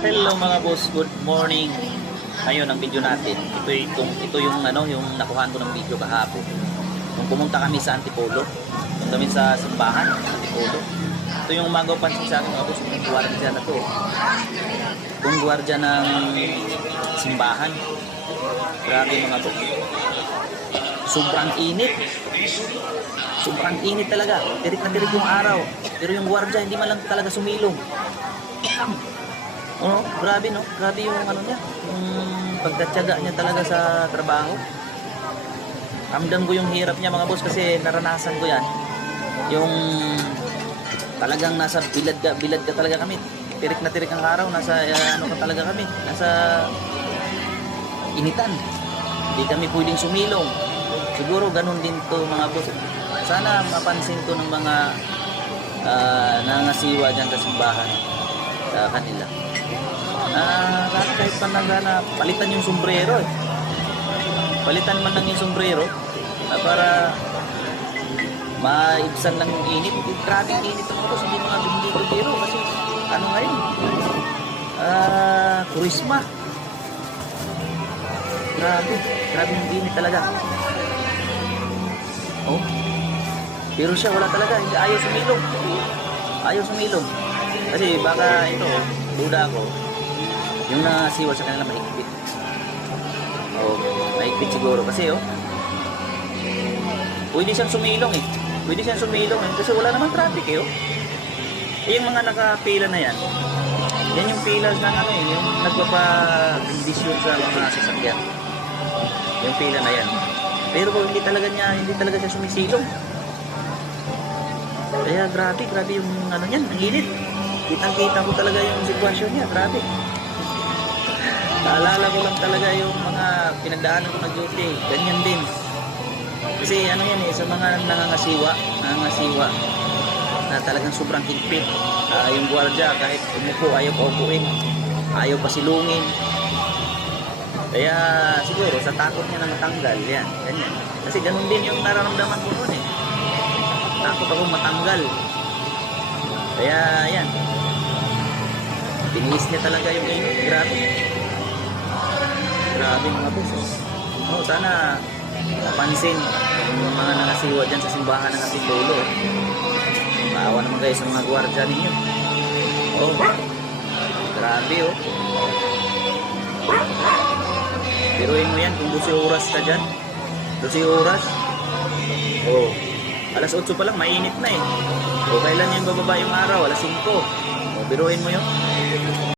Hello mga boss, good morning. Ngayon ang video natin, ito itong ito yung ano, yung nakuhaan ko ng video kahapon. Kung pumunta kami sa Antipolo, kung kami sa simbahan, Antipolo. Ito yung magaw pansin sa akin boss, yung gwardiya na to. Yung gwardiya ng simbahan. Grabe mga boss. Sobrang init. Sobrang init talaga. Tirik na tirik yung araw. Pero yung gwardiya hindi man lang talaga sumilong. Oh, grabe no. Grabe yung ano niya. Yung pagkatyaga niya talaga sa trabaho. Ramdam ko yung hirap niya mga boss kasi naranasan ko yan. Yung talagang nasa bilad ka, bilad ka talaga kami. Tirik na tirik ang araw. Nasa uh, ano ka talaga kami. Nasa initan. Hindi kami pwedeng sumilong. Siguro ganun din to mga boss. Sana mapansin to ng mga uh, nangasiwa dyan sa simbahan sa kanila. Ah, uh, kahit pa na palitan yung sombrero eh. Palitan man lang yung sombrero ah, para maibsan lang yung init. Grabe yung init boss, hindi mga hindi ko biro kasi ano ngayon? Ah, kurisma. Grabe, grabe yung init talaga. Oh. Pero siya wala talaga, hindi ayaw sumilong. Ayaw sumilong. Kasi baka ito, duda ko, yung nasiwa sa kanila mahigpit. Oh, mahigpit siguro kasi oh. Pwede siyang sumilong eh. Pwede siyang sumilong eh. Kasi wala namang traffic eh oh. Eh, yung mga nakapila na yan, yan yung pila ng ano eh, yung nagpapa-bendisyon sa mga sasakyan. Yung pila na yan. Pero kung hindi talaga niya, hindi talaga siya sumisilong. Kaya grabe, grabe yung ano niyan, ang init. Kitang-kita ko talaga yung sitwasyon niya, grabe. Naalala ko lang talaga yung mga pinagdaanan ko na duty, ganyan din. Kasi ano yan eh, sa mga nangangasiwa, nangangasiwa, na talagang sobrang higpit. Uh, yung gwardiya, kahit umupo, ayaw pa upuin, ayaw pa silungin. Kaya siguro sa takot niya na matanggal, yan, ganyan. Kasi ganun din yung nararamdaman ko noon eh. Takot ako matanggal. Kaya yan. Tiniis niya talaga yung init. Grabe. Grabe mga boss. Oh, sana napansin yung mga nakasiwa dyan sa simbahan ng Antipolo. Maawa naman kayo sa mga gwardiya ninyo. Oh, grabe oh. Piruin mo yan kung 12 oras ka dyan. 12 oras. Oh, alas 8 pa lang, mainit na eh. O kailan yung bababa yung araw? Alas 5. Biruin mo yun.